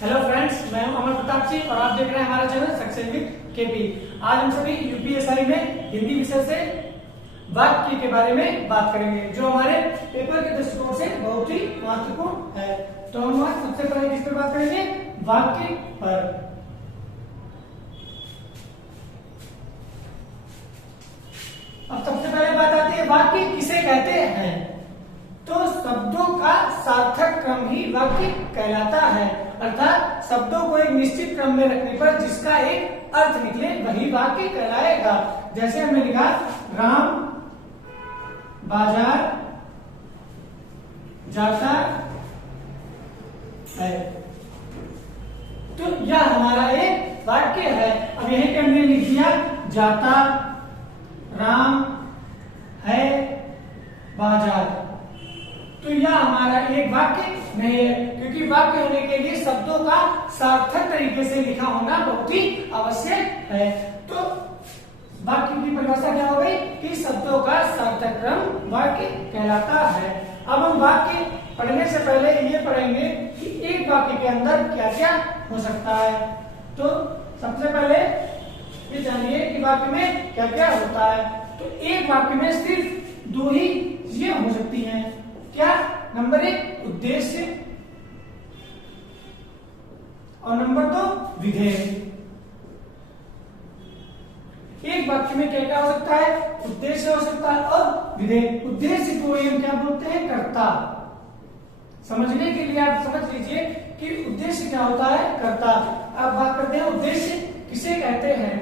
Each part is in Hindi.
हेलो फ्रेंड्स, मैं हूं अमर प्रताप सिंह और आप देख रहे हैं हमारा चैनल सक्सेस विद केपी। आज हम सभी यूपीएसआई में हिंदी विषय से वाक्य के बारे में बात करेंगे, जो हमारे पेपर के दृष्टिकोण से बहुत ही महत्वपूर्ण है। तो हम आज सबसे पहले किस पर बात करेंगे? वाक्य पर। अब सबसे पहले बात आती है वाक्य किसे कहते हैं। तो शब्दों का सार्थक क्रम ही वाक्य कहलाता है, अर्थात शब्दों को एक निश्चित क्रम में रखने पर जिसका एक अर्थ निकले वही वाक्य कहलाएगा। जैसे हमने लिखा राम बाजार जाता है, तो यह हमारा एक वाक्य है। अब यही पे हमने लिख दिया जाता राम है बाजार, तो यह हमारा एक वाक्य नहीं है, क्योंकि वाक्य होने के लिए शब्दों का सार्थक तरीके से लिखा होना बहुत ही आवश्यक है। तो वाक्य की परिभाषा क्या हो गई कि शब्दों का सार्थक क्रम वाक्य कहलाता है। अब हम वाक्य पढ़ने से पहले ये पढ़ेंगे कि एक वाक्य के अंदर क्या क्या हो सकता है। तो सबसे पहले ये जानिए कि वाक्य में क्या क्या होता है। तो एक वाक्य में सिर्फ दो ही चीजें हो सकती हैं। क्या? नंबर एक उद्देश्य और नंबर दो विधेय। एक वाक्य में क्या क्या हो सकता है? उद्देश्य हो सकता है और विधेय। उद्देश्य को हम क्या बोलते हैं? कर्ता। समझने के लिए आप समझ लीजिए कि उद्देश्य क्या होता है? कर्ता। अब बात करते हैं उद्देश्य किसे कहते हैं।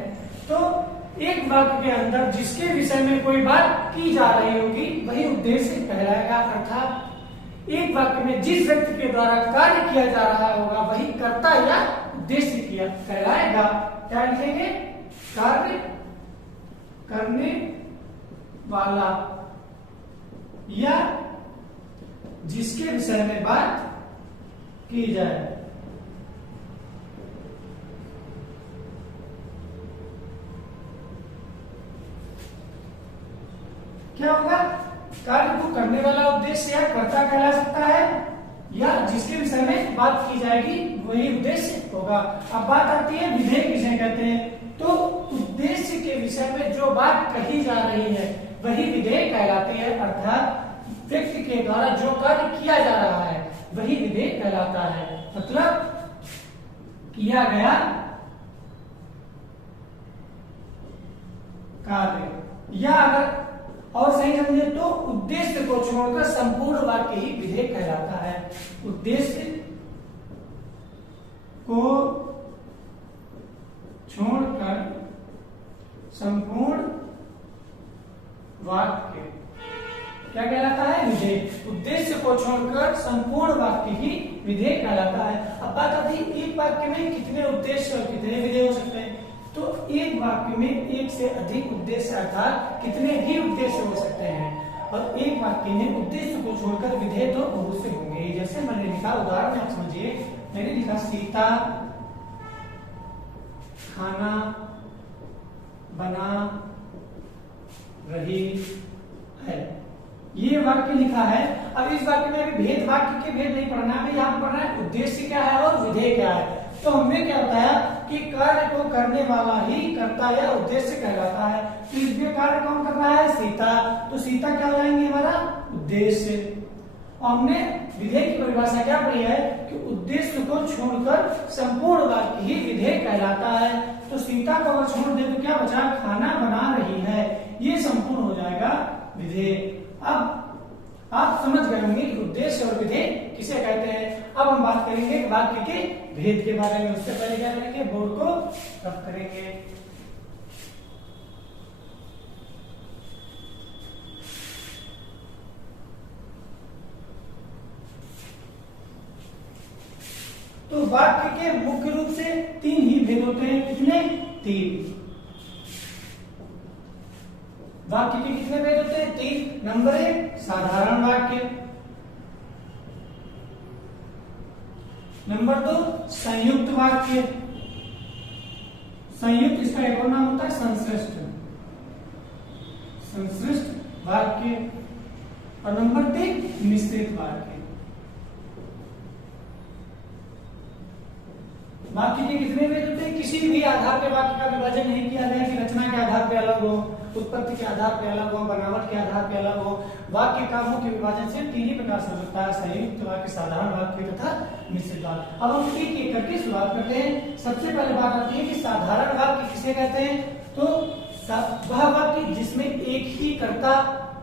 तो एक वाक्य के अंदर जिसके विषय में कोई बात की जा रही होगी वही उद्देश्य कहलाएगा, अर्थात एक वाक्य में जिस व्यक्ति के द्वारा कार्य किया जा रहा होगा वही कर्ता या उद्देश्य किया कहलाएगा। क्या लिखेंगे? कार्य करने वाला या जिसके विषय में बात की जाए। क्या होगा? कार्य को करने वाला उद्देश्य या कर्ता कहला सकता है, या जिसके विषय में बात की जाएगी वही उद्देश्य होगा। अब बात आती है विधेय किसे कहते हैं। तो उद्देश्य के विषय में जो बात कही जा रही है वही विधेय कहलाती है, अर्थात व्यक्ति के द्वारा जो कार्य किया जा रहा है वही विधेय कहलाता है। मतलब किया गया कार्य, या अगर और सही समझे तो उद्देश्य को छोड़कर संपूर्ण वाक्य ही विधेय कहलाता है। उद्देश्य को छोड़कर संपूर्ण वाक्य क्या कहलाता है? विधेय। उद्देश्य को छोड़कर संपूर्ण वाक्य ही विधेय कहलाता है। अब बात आती है एक वाक्य में कितने उद्देश्य और कितने विधेय हो सकते हैं। तो एक वाक्य में एक से अधिक उद्देश्य अर्थात कितने भी उद्देश्य हो सकते हैं, और एक वाक्य में उद्देश्य को छोड़कर विधेय तो बहुत से होंगे। जैसे मैंने लिखा, उदाहरण आप समझिए, मैंने लिखा सीता खाना बना रही है, ये वाक्य लिखा है। अब इस वाक्य में अभी भेद, वाक्य के भेद नहीं पढ़ना है, यहाँ पढ़ना है उद्देश्य क्या है और विधेय क्या है। तो हमने क्या बताया कि कार्य को करने वाला ही कर्ता या उद्देश्य कहलाता है। तो इसमें कार्य कौन कर रहा है? सीता। तो सीता क्या हो जाएंगे? हमारा उद्देश्य। और हमने विधेय की परिभाषा क्या पढ़ी है कि उद्देश्य को छोड़कर संपूर्ण वाक्य ही विधेय कहलाता है। तो सीता को अगर छोड़ दे तो क्या बचा? खाना बना रही है, ये संपूर्ण हो जाएगा विधेय। अब आप समझ गए होंगे कि उद्देश्य और विधेय किसे कहते हैं। अब हम बात करेंगे वाक्य के भेद के बारे में। उससे पहले क्या करेंगे? बोर्ड को रफ करेंगे। तो वाक्य के मुख्य रूप से तीन ही भेद होते हैं। कितने? तीन। वाक्य के कितने भेद होते हैं? तीन। नंबर एक साधारण वाक्य, नंबर दो संयुक्त वाक्य, संयुक्त इसका एक और नाम होता है संश्लिष्ट, संश्लिष्ट वाक्य, और नंबर तीन मिश्रित वाक्य। वाक्य के कितने भेद होते हैं? किसी भी आधार पे वाक्य का विभाजन नहीं किया गया कि रचना के आधार पे अलग हो, उत्पत्ति के आधार पे अलग हो, बनावट के आधार पे अलग हो। वाक्य का मुख्य विभाजन सिर्फ तीन ही प्रकार से होता है, संयुक्त वाक्य, साधारण वाक्य तथा मिश्रित वाक्य। अब हम एक एक करके शुरुआत करते हैं। सबसे पहले बात आती है कि साधारण वाक्य किसे कहते हैं? तो वह वाक्य जिसमें एक ही कर्ता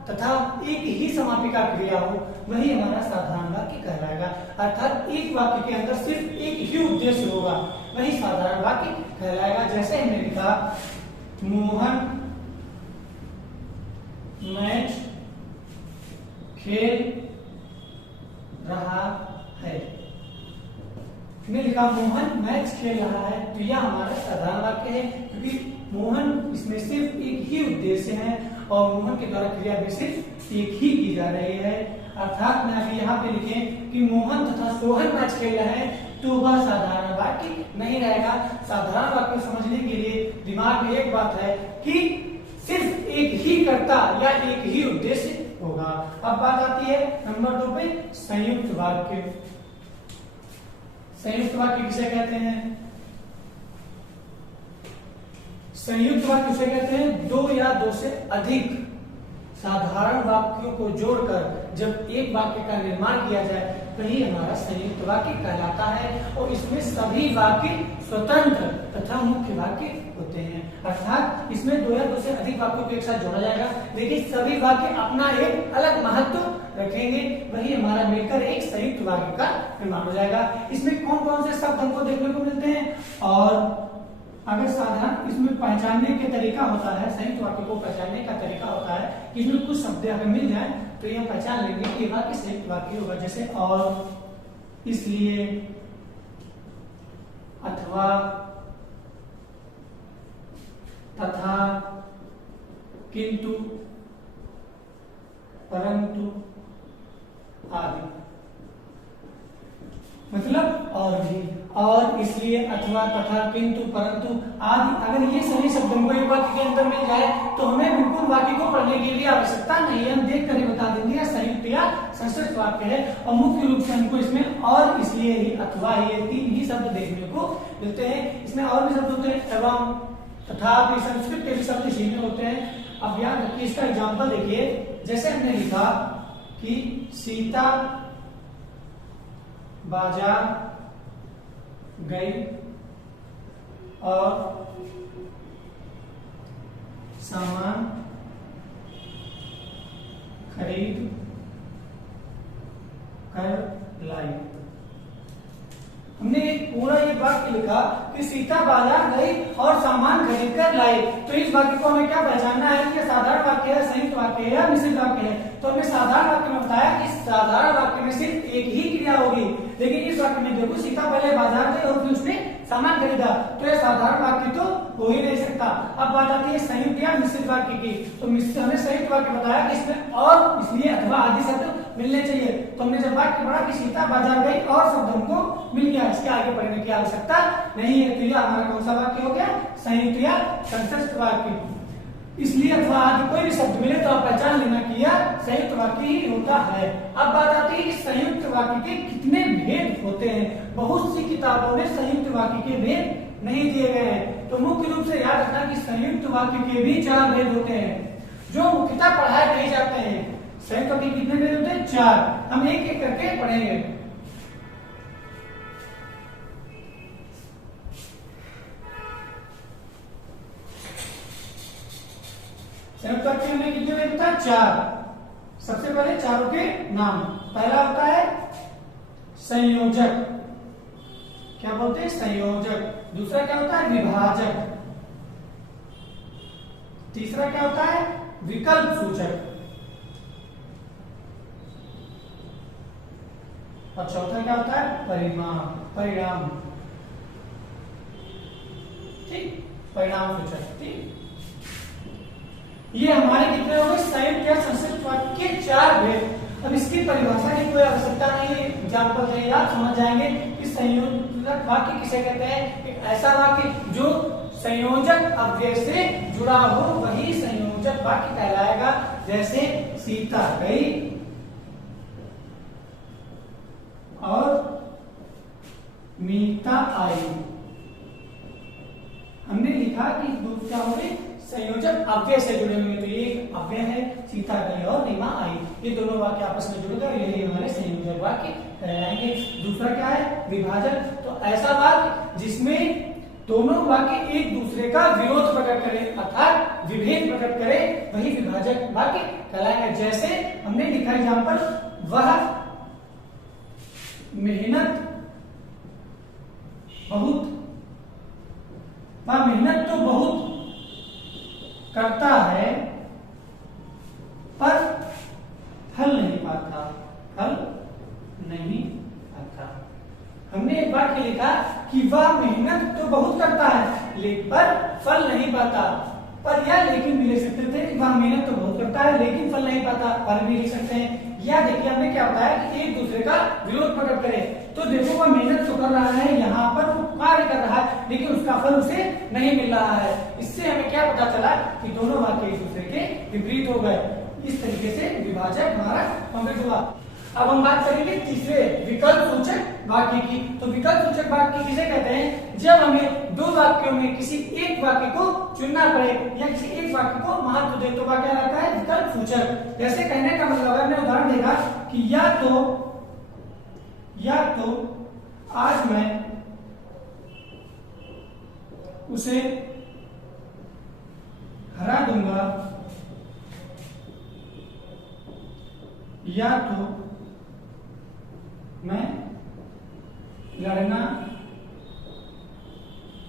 तथा एक ही समापिका क्रिया हो, वही हमारा साधारण वाक्य कहलाएगा। अर्थात एक वाक्य के अंदर सिर्फ एक ही उद्देश्य होगा, वही साधारण वाक्य कहलाएगा। जैसे हमने लिखा, मोहन मैच खेल रहा है। हमने लिखा मोहन मैच खेल रहा है, तो यह हमारा साधारण वाक्य है, क्योंकि मोहन इसमें सिर्फ एक ही उद्देश्य है और मोहन के द्वारा क्रिया भी सिर्फ एक ही की जा रही है। अर्थात में अभी यहाँ पे लिखें कि मोहन तथा सोहन मैच खेल रहे हैं, तो वह साधारण वाक्य नहीं रहेगा। साधारण वाक्य समझने के लिए दिमाग में एक बात है कि सिर्फ एक ही कर्ता या एक ही उद्देश्य होगा। अब बात आती है नंबर 2 पे, संयुक्त वाक्य। संयुक्त वाक्य किसे कहते हैं? संयुक्त वाक्य उसे कहते हैं दो या दो से अधिक साधारण वाक्यों को जोड़कर जब एक वाक्य का निर्माण किया जाए, वही हमारा संयुक्त वाक्य कहलाता है। और इसमें सभी वाक्य स्वतंत्र तथा मुख्य वाक्य होते हैं। अर्थात इसमें दो या दो से अधिक वाक्यों को एक साथ जोड़ा जाएगा, लेकिन सभी वाक्य अपना एक अलग महत्व रखेंगे, वही हमारा मिलकर एक संयुक्त वाक्य का निर्माण हो जाएगा। इसमें कौन कौन से शब्द हमको देखने को मिलते हैं? और अगर साधारण इसमें पहचानने के तरीका होता है, संयुक्त वाक्य को पहचानने का तरीका होता है कि इसमें कुछ शब्द अगर मिल जाए तो यह पहचान लेंगे कि वाक्य संयुक्त वाक्य होगा। जैसे और, इसलिए, अथवा, तथा, किंतु, परंतु आदि। मतलब और भी, और, इसलिए, अथवा, तथा, किंतु, परंतु आदि। अगर ये सभी शब्द हमको एक वाक्य के अंदर मिल जाए तो हमें बिल्कुल वाक्य को पढ़ने के लिए आवश्यकता नहीं है, हम देख कर ही बता देंगे यह संयुक्त या संश्लिष्ट वाक्य है। और मुख्य रूप से हमको इसमें और, इसलिए ही, अथवा, ये तीन ही शब्द देखने को मिलते हैं। इसमें और भी शब्द होते हैं, एवं, तथा, संस्कृत के भी शब्द इसी में होते हैं। अब याद रखिए, इसका एग्जाम्पल देखिए। जैसे हमने लिखा कि सीता बाजार गई और सामान खरीद कर लाई। हमने एक पूरा ये वाक्य लिखा कि सीता बाजार गई और सामान खरीद कर लाई। तो इस वाक्य को हमें क्या पहचानना है कि साधारण वाक्य है, संयुक्त वाक्य है या मिश्रित वाक्य है? तो हमने साधारण वाक्य में बताया कि साधारण वाक्य में सिर्फ एक ही क्रिया होगी, लेकिन इस वाक्य में देखो, सीता पहले बाजार गई और फिर उसने सामान खरीदा, तो यह साधारण वाक्य तो हो ही नहीं सकता। अब बात आती है संयुक्त या मिश्रित वाक्य की। तो हमने संयुक्त वाक्य बताया कि इसमें और, इसलिए, अथवा आदि शब्द मिलने चाहिए। तो हमने जब वाक्य पढ़ा कि सीता बाजार गई और शब्द हमको मिल गया, इसके आगे पढ़ने की आवश्यकता नहीं है। तो यह हमारा कौन सा वाक्य हो गया? संयुक्त या संश्लिष्ट वाक्य। इसलिए अथवा आदि कोई भी शब्द मिले तो आप पहचान लेना कि यह संयुक्त वाक्य ही होता है। अब बात आती है कि संयुक्त वाक्य के कितने भेद होते हैं। बहुत सी किताबों में संयुक्त वाक्य के भेद नहीं दिए गए हैं। तो मुख्य रूप से याद रखना कि संयुक्त वाक्य के भी 4 भेद होते हैं जो मुख्यतः पढ़ाए नहीं जाते हैं। संयुक्त वाक्य के कितने भेद होते हैं? 4। हम एक एक करके पढ़ेंगे। संयुक्त वाक्य में कितने भेद होता है? 4। सबसे पहले चारों के नाम। पहला होता है संयोजक, क्या बोलते हैं? संयोजक। दूसरा क्या होता है? विभाजक। तीसरा क्या होता है? विकल्प सूचक। और चौथा क्या होता है? परिणाम। ठीक, परिणाम सूचक। ठीक, ये हमारे कितने हो गए? संयुक्त या संश्लिष्ट वाक्य के 4 भेद। अब इसकी परिभाषा की कोई आवश्यकता नहीं है, एग्जाम्पल से आप समझ जाएंगे कि संयोजक वाक्य किसे कहते हैं। एक ऐसा वाक्य जो संयोजक अव्यय से जुड़ा हो, वही संयोजक वाक्य कहलाएगा। जैसे सीता गई और मीता आई। हमने लिखा कि दो क्या होंगे, संयोजक अव्यय से जुड़े हुए। तो ये अव्यय है, सीता गई और रीमा आई, ये दोनों वाक्य आपस में जुड़ गए, यही हमारे संयोजक वाक्य कहलाएंगे। दूसरा क्या है, विभाजक। तो ऐसा वाक्य जिसमें दोनों वाक्य एक दूसरे का विरोध प्रकट करें अर्थात विभेद प्रकट करें, वही विभाजक वाक्य कहलाएगा। जैसे हमने लिखा एग्जाम्पल, वह मेहनत बहुत, वह मेहनत तो बहुत करता है पर फल नहीं पाता, फल नहीं पाता। हमने एक वाक्य लिखा कि वह मेहनत तो बहुत करता है लेकिन पर फल नहीं पाता, पर या लेकिन भी लिख सकते थे कि वह मेहनत तो बहुत करता है लेकिन फल नहीं पाता, पर भी लिख सकते हैं। या देखिए हमने क्या बताया कि एक दूसरे का विरोध प्रकट करें। तो देखो वह मेहनत तो कर रहा है, यहाँ पर वो कार्य कर रहा है लेकिन उसका फल उसे नहीं मिल रहा है। इससे हमें क्या पता चला कि दोनों वाक्य एक दूसरे के विपरीत हो गए। इस तरीके से विभाजक हमारा कंप्लीट हुआ। अब हम बात करेंगे तीसरे विकल्प सूचक वाक्य की। तो विकल्प सूचक वाक्य किसे कहते हैं, जब हमें दो वाक्यों में किसी एक वाक्य को चुनना पड़े या किसी एक वाक्य को महत्व दे, तो वह क्या रहता है, विकल्प सूचक। जैसे कहने का मतलब हमने उदाहरण देखा कि या तो आज मैं उसे हरा दूंगा, या तो मैं लड़ना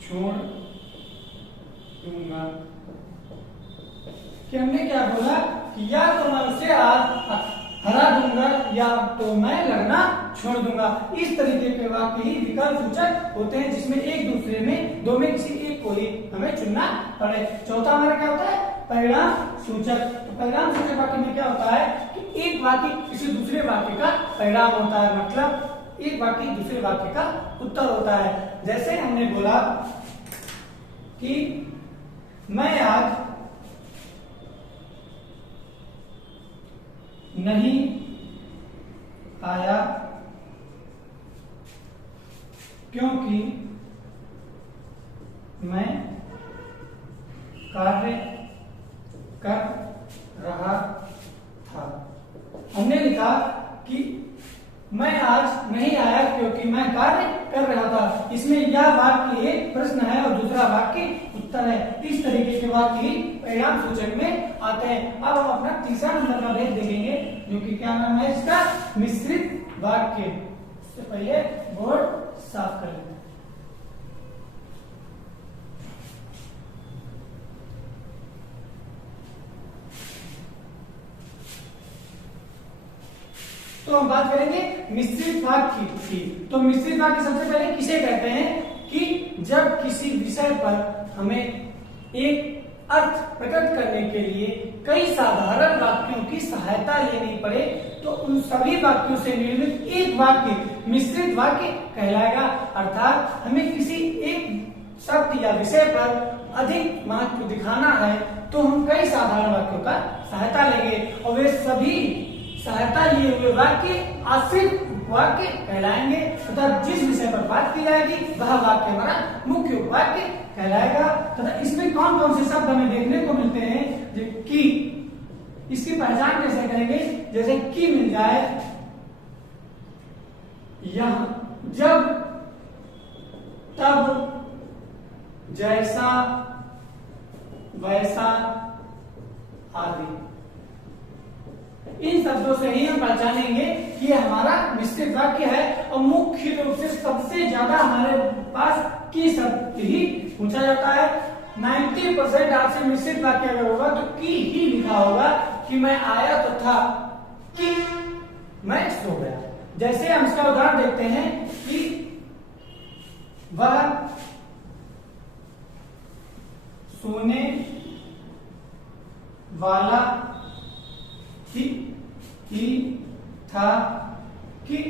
छोड़ दूंगा। कि हमने क्या बोला कि या तो मैं उसे आज हरा दूंगा या तो मैं लड़ना छोड़ दूंगा। इस तरीके के वाक्य ही विकल्प सूचक होते हैं जिसमें एक दूसरे में दो में किसी एक को ही हमें चुनना पड़े। चौथा हमारा क्या होता है, परिणाम सूचक। तो परिणाम सूचक वाक्य में क्या होता है कि एक वाक्य किसी दूसरे वाक्य का परिणाम होता है, मतलब एक वाक्य दूसरे वाक्य का उत्तर होता है। जैसे हमने बोला कि मैं आज नहीं आया क्योंकि मैं कार्य कर रहा था। हमने लिखा कि मैं आज नहीं आया क्योंकि मैं कार्य कर रहा था। इसमें यह वाक्य एक प्रश्न है और दूसरा वाक्य उत्तर है। इस तरीके के वाक्य परिणाम सूचक में आते हैं। अब हम अपना तीसरा नंबर का भेद देखेंगे जो कि क्या नाम है इसका, मिश्रित वाक्य। इससे पहले बोर्ड साफ कर लेते हैं। तो हम बात करेंगे मिश्रित वाक्य की। तो मिश्रित वाक्य सबसे पहले किसे कहते हैं कि जब किसी विषय पर हमें एक अर्थ प्रकट करने के लिए कई साधारण वाक्यों की सहायता लेनी पड़े तो उन सभी वाक्यों से निर्मित एक वाक्य मिश्रित वाक्य कहलाएगा। अर्थात हमें किसी एक शब्द या विषय पर अधिक महत्व दिखाना है तो हम कई साधारण वाक्यों का सहायता लेंगे और वे सभी सहायता लिए हुए वाक्य आश्रित वाक्य कहलाएंगे तथा जिस विषय पर बात की जाएगी वह वाक्य हमारा मुख्य वाक्य कहलाएगा। तथा इसमें कौन कौन से शब्द हमें देखने को मिलते हैं, जो कि इसकी पहचान कैसे करेंगे, जैसे कि मिल जाए, यह, जब, तब, जैसा, वैसा आदि। इन शब्दों से ही हम पहचानेंगे कि ये हमारा मिश्रित वाक्य है। और मुख्य रूप से सबसे ज्यादा हमारे पास की शब्द ही पूछा जाता है। 90% आपसे मिश्रित वाक्य अगर होगा तो की ही लिखा होगा कि मैं आया तो था, कि मैं सो गया। जैसे हम इसका उदाहरण देखते हैं कि वह सोने वाला ही था कि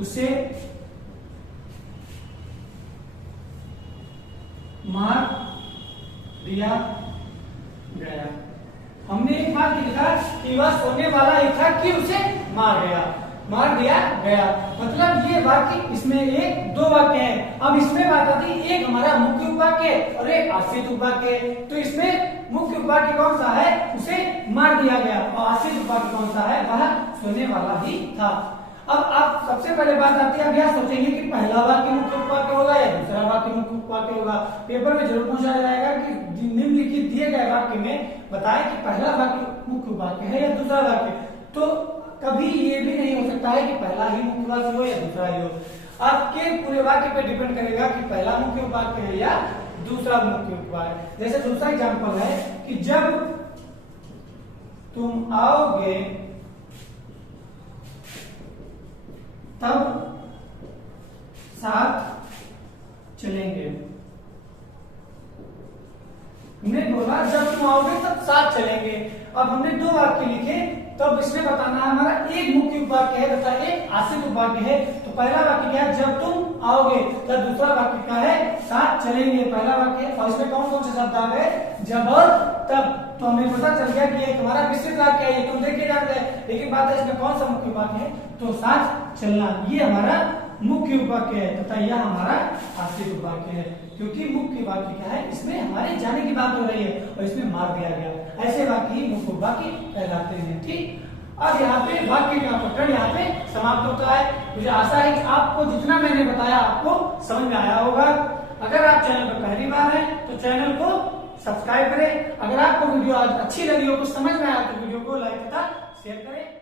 उसे मार दिया गया। हमने एक बात लिखा कि वह सोने वाला ही था कि उसे मार गया। मार दिया गया। मतलब ये वाक्य, इसमें एक दो वाक्य हैं। अब इसमें बात आती है, एक हमारा मुख्य उपवाक्य और एक आश्रित उपवाक्य। तो इसमें मुख्य उपवाक्य कौन सा है, उसे मार दिया गया, और आश्रित उपवाक्य कौन सा है, वह सोने वाला ही था। अब आप सबसे पहले बात आती है, अब यह सोचेंगे कि पहला वाक्य मुख्य उपवाक्य होगा या दूसरा वाक्य मुख्य उपवाक्य होगा। पेपर में जरूर पूछा जाएगा कि निम्नलिखित दिए गए वाक्य में बताएं कि पहला वाक्य मुख्य वाक्य है या दूसरा वाक्य। तो कभी ये भी नहीं हो सकता है कि पहला ही मुख्य वाक्य हो या दूसरा ही हो। आपके पूरे वाक्य पे डिपेंड करेगा कि पहला मुख्य वाक्य है या दूसरा मुख्य वाक्य। जैसे दूसरा एग्जांपल है कि जब तुम आओगे तब साथ चलेंगे। हमने बोला जब तुम आओगे तब साथ चलेंगे। अब हमने दो वाक्य लिखे, तब इसमें बताना है हमारा एक मुख्य उपवाक्य है तथा एक आश्रित उपवाक्य है। तो पहला वाक्य क्या है, जब तुम आओगे, तब दूसरा वाक्य क्या है, साथ चलेंगे। पहला वाक्य है और इसमें कौन कौन से शब्द आ गए, जब और तब। तो हमें पता चल गया कि एक हमारा विस्तृत वाक्य है, ये तुम देख के जानते हैं, लेकिन बात है इसमें कौन सा मुख्य वाक्य है, तो साथ चलना, ये हमारा मुख्य उपवाक्य है तथा यह हमारा आश्रित उपवाक्य है। क्योंकि मुख्य वाक्य क्या है, इसमें हमारे जाने की बात हो रही है और इसमें मार दिया गया। ऐसे वाक्य ही मुख्य वाक्य कहलाते हैं। ठीक, अब यहाँ पे वाक्य का प्रकरण यहाँ पे समाप्त होता है। मुझे आशा है कि आपको जितना मैंने बताया आपको समझ में आया होगा। अगर आप चैनल पर पहली बार हैं तो चैनल को सब्सक्राइब करें। अगर आपको वीडियो आज अच्छी लगी हो, कुछ समझ में आया तो वीडियो को लाइक तथा शेयर करें।